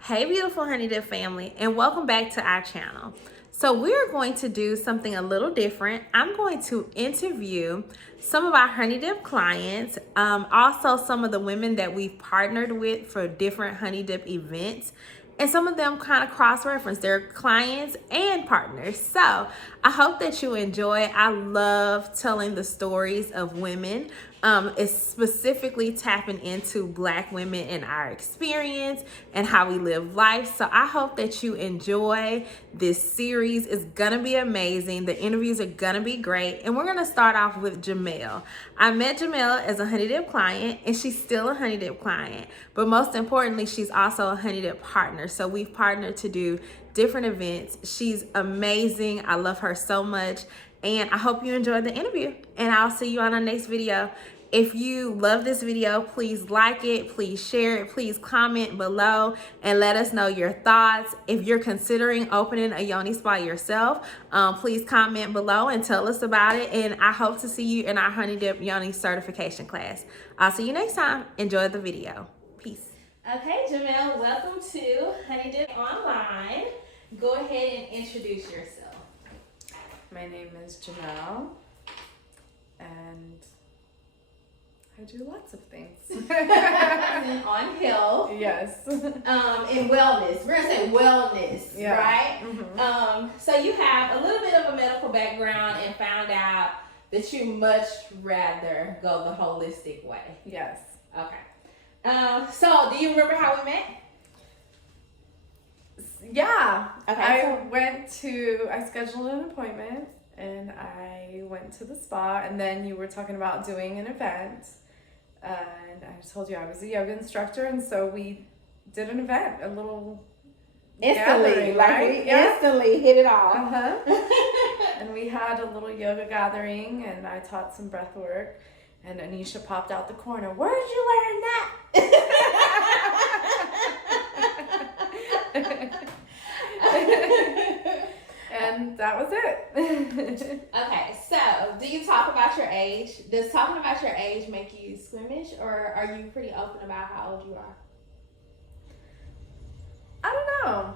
Hey beautiful Honey Dip family, and welcome back to our channel. So we're going to do something a little different. I'm going to interview some of our Honey Dip clients, also some of the women that we've partnered with for different Honey Dip events, and some of them kind of cross-reference. They're clients and partners. So I hope that you enjoy. I love telling the stories of women. It's specifically tapping into Black women and our experience and how we live life. So I hope that you enjoy this series. It's gonna be amazing. The interviews are gonna be great. And we're gonna start off with Gimell. I met Gimell as a Honey Dip client, and she's still a Honey Dip client. But most importantly, she's also a Honey Dip partner. So we've partnered to do different events. She's amazing. I love her so much. And I hope you enjoyed the interview, and I'll see you on our next video. If you love this video, please like it, please share it, please comment below and let us know your thoughts. If you're considering opening a Yoni spa yourself, please comment below and tell us about it. And I hope to see you in our Honey Dip Yoni certification class. I'll see you next time. Enjoy the video. Peace. Okay, Gimell, welcome to Honey Dip Online. Go ahead and introduce yourself. My name is Gimell, and I do lots of things. On health. Yes. In wellness. We're gonna say wellness, Yeah. right? Mm-hmm. So you have a little bit of a medical background and found out that you much rather go the holistic way. Yes. Okay. So do you remember how we met? Yeah. Okay. I scheduled an appointment and I went to the spa, and then you were talking about doing an event. And I told you I was a yoga instructor, and so we did an event, a little gathering, right? Instantly hit it off. And we had a little yoga gathering, and I taught some breath work, and Anisha popped out the corner. Where did you learn that? And that was it. Okay, so do you talk about your age? Does talking about your age make you squeamish, or are you pretty open about how old you are? I don't know.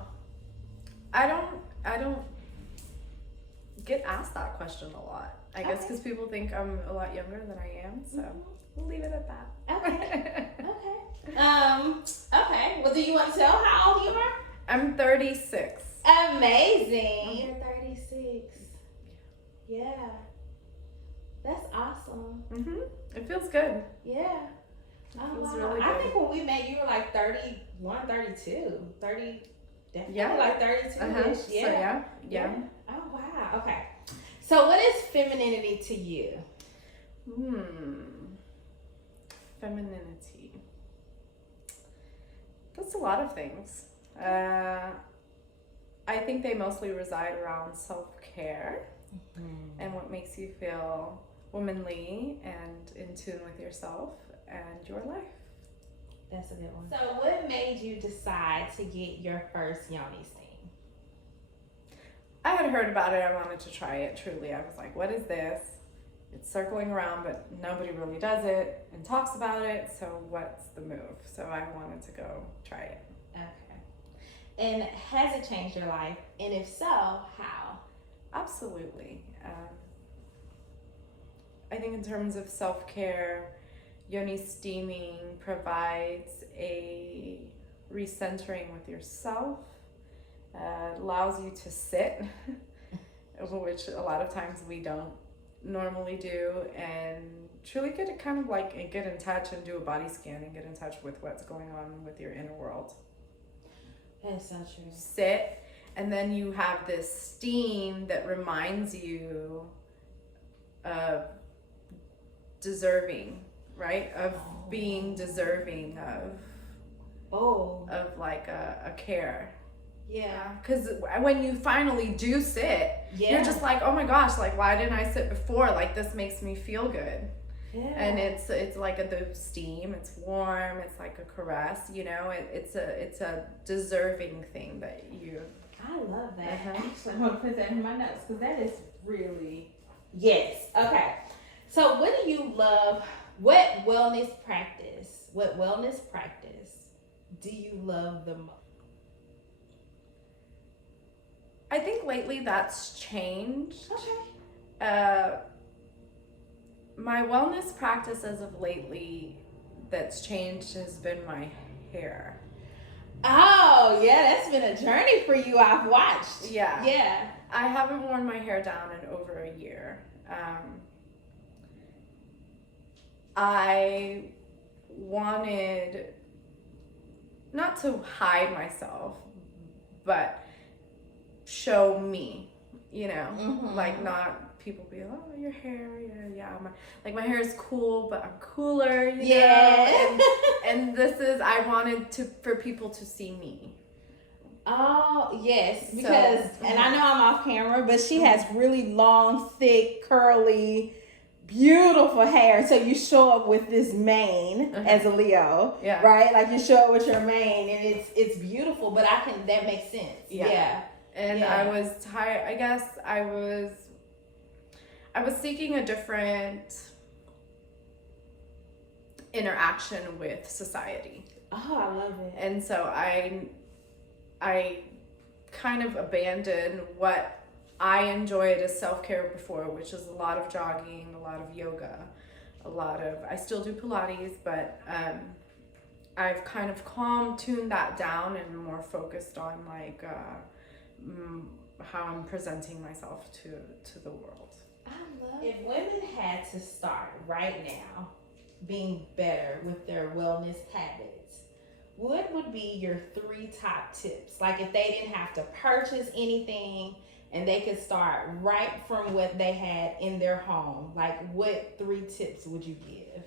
I don't get asked that question a lot. I guess because people think I'm a lot younger than I am, so we'll leave it at that. Okay. Okay. Well, do you want to tell how old you are? I'm 36. Amazing. You're 36. Yeah. That's awesome. It feels good. Yeah. Oh, feels wow. really I good. think when we met, you were like 31, 32. 30, definitely Yeah. like 32-ish. So yeah. Oh, wow. Okay. So what is femininity to you? Femininity. That's a lot of things. I think they mostly reside around self-care and what makes you feel womanly and in tune with yourself and your life. That's a good one. So what made you decide to get your first Yoni Steam? I had heard about it. I wanted to try it, truly. I was like, what is this? It's circling around, but nobody really does it and talks about it. So what's the move? So I wanted to go try it. Okay. And has it changed your life? And if so, how? Absolutely. I think in terms of self-care, Yoni Steaming provides a recentering with yourself, allows you to sit, which a lot of times we don't normally do, and truly get to kind of like get in touch and do a body scan and get in touch with what's going on with your inner world. That's so true. Sit, and then you have this steam that reminds you of deserving, right? Of being deserving of like a care. Yeah. Because when you finally do sit, you're just like, oh my gosh, like why didn't I sit before? Like this makes me feel good. Yeah. And it's like the steam, it's warm, it's like a caress, you know, it's a deserving thing that you. I love that. Actually, I'm going to put that in my notes because that is really, yes. Okay. So what do you love? What wellness practice do you love the most? I think lately that's changed. Okay. My wellness practice as of lately that's changed has been my hair. Oh, yeah, that's been a journey for you. I've watched. Yeah. Yeah. I haven't worn my hair down in over a year. I wanted not to hide myself, but show me, like not people be, oh, your hair, yeah, my hair is cool, but I'm cooler, Yeah. and this is, I wanted for people to see me. Oh, yes, because, and I know I'm off camera, but she has really long, thick, curly, beautiful hair. So you show up with this mane as a Leo, right? Like you show up with your mane, and it's beautiful. But that makes sense. Yeah. And I was tired. I guess I was seeking a different interaction with society. Oh, I love it. And so I kind of abandoned what I enjoyed as self-care before, which is a lot of jogging, a lot of yoga, I still do Pilates, but I've kind of tuned that down and more focused on like how I'm presenting myself to the world. I love it. If women had to start right now being better with their wellness habits, what would be your 3 top tips? Like if they didn't have to purchase anything and they could start right from what they had in their home, like what 3 tips would you give?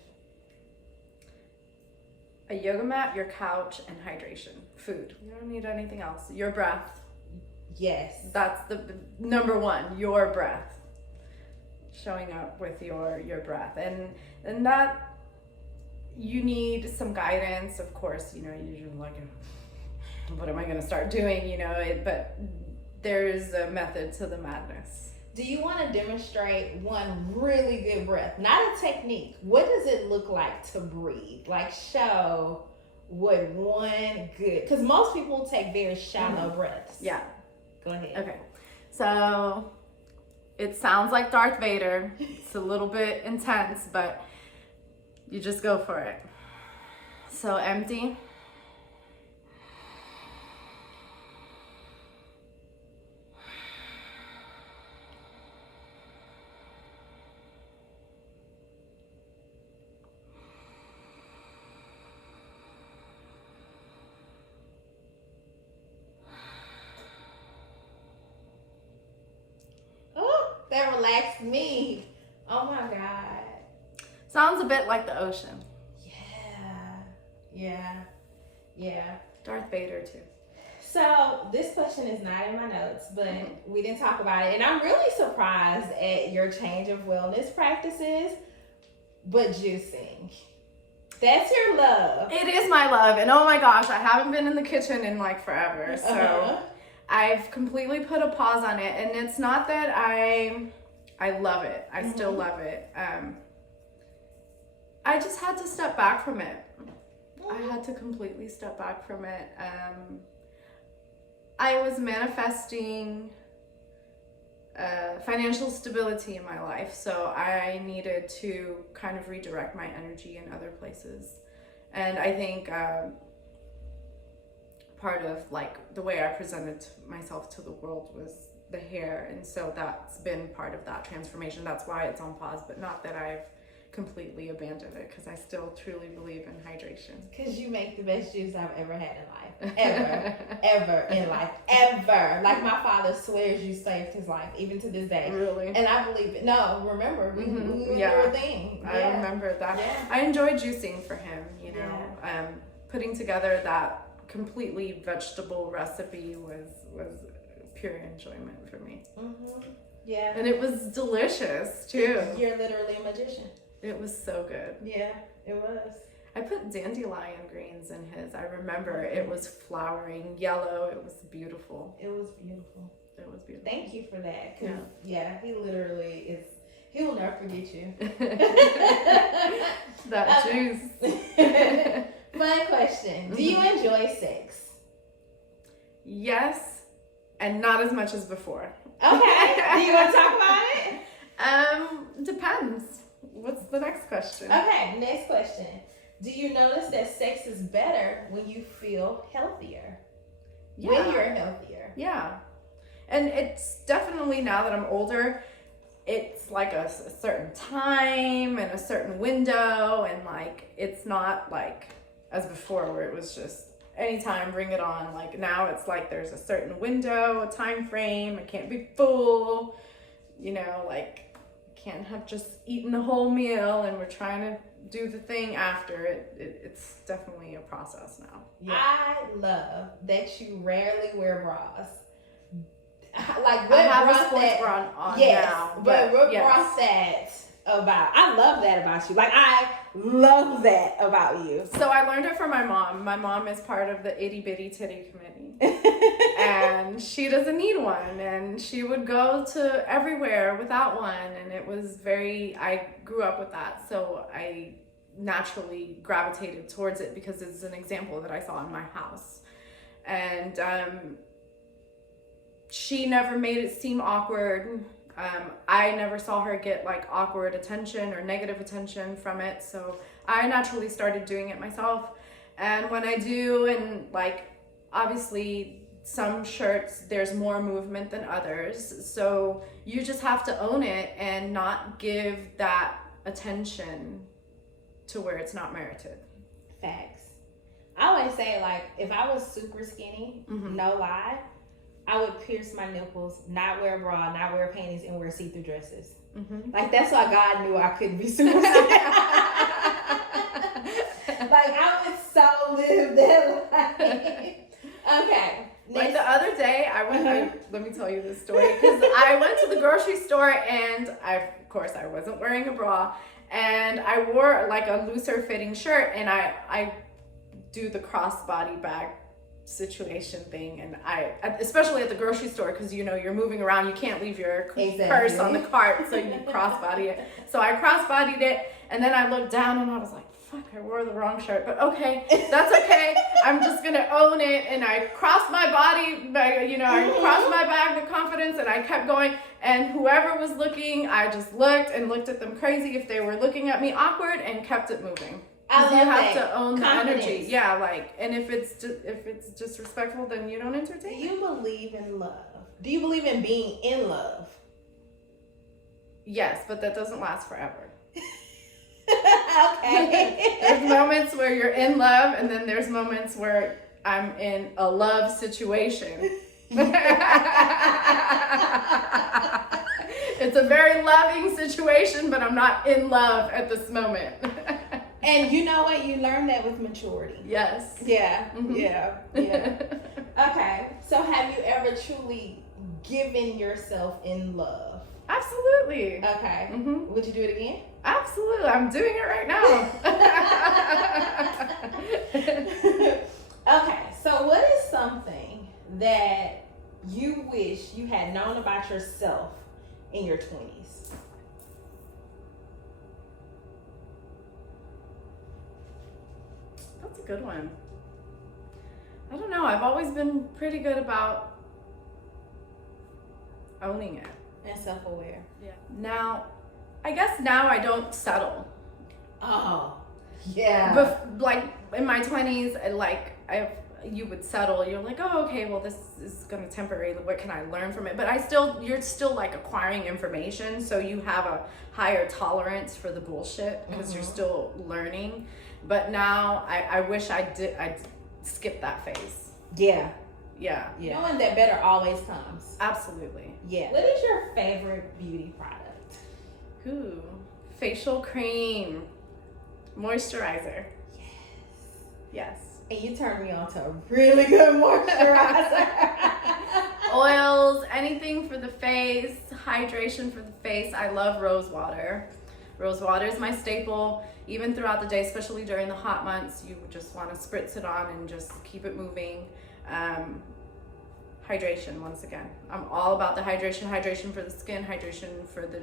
A yoga mat, your couch, and hydration. Food. You don't need anything else. Your breath. Yes. That's the number 1, your breath. Showing up with your breath. And that, you need some guidance, of course, you're like, what am I going to start doing, but there's a method to the madness. Do you want to demonstrate one really good breath? Not a technique. What does it look like to breathe? Like show what one good, because most people take very shallow breaths. Yeah. Go ahead. Okay. So it sounds like Darth Vader. It's a little bit intense, but you just go for it. So empty. Oh, that relaxed me. Oh my God. Sounds a bit like the ocean. Yeah. Darth Vader too. So this question is not in my notes, but we didn't talk about it. And I'm really surprised at your change of wellness practices, but juicing. That's your love. It is my love. And oh my gosh, I haven't been in the kitchen in like forever. So I've completely put a pause on it. And it's not that I love it. I still love it. I just had to step back from it. I had to completely step back from it. I was manifesting financial stability in my life, so I needed to kind of redirect my energy in other places. And I think part of like the way I presented myself to the world was the hair, and so that's been part of that transformation. That's why it's on pause, but not that I've completely abandoned it, because I still truly believe in hydration. Because you make the best juice I've ever had in life. Ever in life. Ever. Like my father swears you saved his life, even to this day. Really? And I believe it. No, remember, we were a thing. I remember that. Yeah. I enjoyed juicing for him, putting together that completely vegetable recipe was pure enjoyment for me. Yeah. And it was delicious too. You're literally a magician. It was so good. Yeah, it was. I put dandelion greens in his. I remember it was flowering yellow. It was beautiful. It was beautiful. It was beautiful. Thank you for that. Yeah, he literally is. He will never forget you. That juice. Fun question. Do you enjoy sex? Yes and not as much as before. Okay. Do you want to talk about it? Depends. What's the next question? Okay, next question. Do you notice that sex is better when you feel healthier? Yeah. When you're healthier. Yeah. And it's definitely, now that I'm older, it's like a certain time and a certain window, and like it's not like as before where it was just anytime, bring it on. Like now it's like there's a certain window, a time frame. It can't be full, you know, like can't have just eaten a whole meal and we're trying to do the thing after it. It's definitely a process now. Yeah. I love that you rarely wear bras. Like what I have brought a sports that, bra on yes, now, but what yes. brought that about? I love that about you. Like I love that about you. So I learned it from my mom. My mom is part of the Itty Bitty Titty Committee. And she doesn't need one, and she would go to everywhere without one, and it was I grew up with that, so I naturally gravitated towards it because it's an example that I saw in my house. And she never made it seem awkward. I never saw her get like awkward attention or negative attention from it, so I naturally started doing it myself. And when I do, and like obviously some shirts there's more movement than others, so you just have to own it and not give that attention to where it's not merited. Facts. I always say, like, if I was super skinny, no lie, I would pierce my nipples, not wear a bra, not wear panties, and wear see-through dresses. Like, that's why God knew I couldn't be super skinny. Like, I would so live that life. Okay. Like the other day, let me tell you this story, because I went to the grocery store and of course I wasn't wearing a bra, and I wore like a looser fitting shirt, and I do the crossbody bag situation thing, and especially at the grocery store, because you know you're moving around, you can't leave your purse on the cart, so you crossbody it. So I crossbodied it, and then I looked down and I was like, fuck, I wore the wrong shirt, but okay, that's okay. I'm just gonna own it. And I crossed my body, I crossed my bag with confidence, and I kept going. And whoever was looking, I just looked and looked at them crazy if they were looking at me awkward, and kept it moving. I love you have that. to own Confidence. the energy. Yeah, like, and if it's disrespectful, then you don't entertain. Do you believe in love? Do you believe in being in love? Yes, but that doesn't last forever. Okay. There's moments where you're in love, and then there's moments where I'm in a love situation. It's a very loving situation, but I'm not in love at this moment. And you know what? You learn that with maturity. Yes. Yeah. Yeah. Okay. So have you ever truly given yourself in love? Absolutely. Okay. Would you do it again? Absolutely. I'm doing it right now. Okay. So what is something that you wish you had known about yourself in your 20s? That's a good one. I don't know. I've always been pretty good about owning it. And self-aware. Yeah. Now, I guess now I don't settle. Oh, yeah. But like in my 20s, you would settle. You're like, oh, okay, well, this is gonna temporary. What can I learn from it? But you're still like acquiring information, so you have a higher tolerance for the bullshit because you're still learning. But now I wish I'd skip that phase. Yeah. Yeah. Knowing that better always comes. Absolutely. Yeah. What is your favorite beauty product? Ooh, facial cream, moisturizer. Yes. And you turned me on to a really good moisturizer. Oils, anything for the face, hydration for the face. I love rose water. Rose water is my staple, even throughout the day, especially during the hot months. You just want to spritz it on and just keep it moving. Hydration, once again. I'm all about the hydration for the skin, hydration for the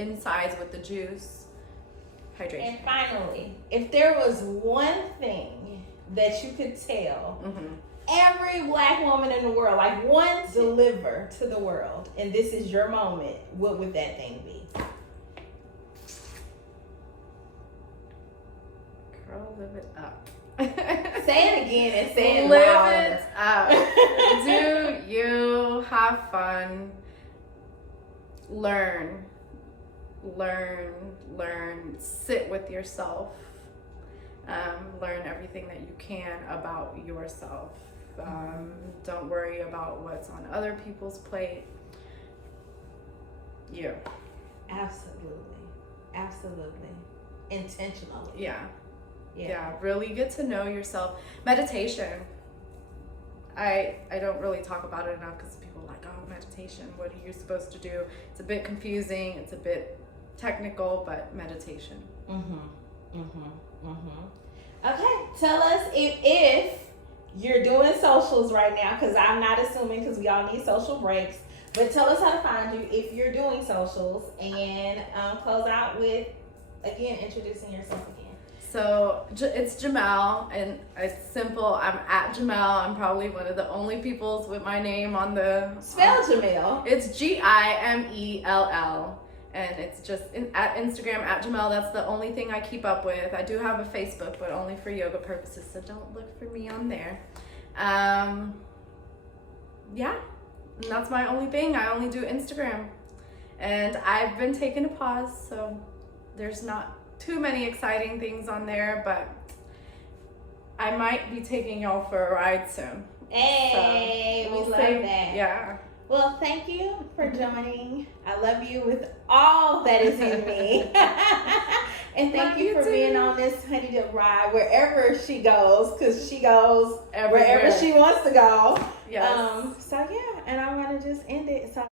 insides with the juice. Hydration. And finally, if there was one thing that you could tell every Black woman in the world, like one deliver to the world, and this is your moment, what would that thing be? Girl, live it up. Say it again and say it live louder. it up. Do you have fun? Learn. Sit with yourself. Learn everything that you can about yourself. Don't worry about what's on other people's plate. You. Absolutely. Intentionally. Yeah, really get to know yourself. Meditation. I don't really talk about it enough because people are like, oh, meditation, what are you supposed to do? It's a bit confusing, it's a bit technical, but meditation. Okay, tell us if you're doing socials right now, because I'm not assuming, because we all need social breaks, but tell us how to find you if you're doing socials, and close out with, again, introducing yourself again. So it's Gimell, and it's simple. I'm at Gimell. I'm probably one of the only peoples with my name on the... Spell Gimell. It's Gimell. And it's just at Instagram, at Gimell. That's the only thing I keep up with. I do have a Facebook, but only for yoga purposes, so don't look for me on there. Yeah, and that's my only thing. I only do Instagram. And I've been taking a pause, so there's not too many exciting things on there, but I might be taking y'all for a ride soon. Hey, so we love see. that. Yeah. Well, thank you for joining. I love you with all that is in me. And thank you for being on this honey dip ride wherever she goes, because she goes wherever she wants to go. Yes. So yeah, and I want to just end it. So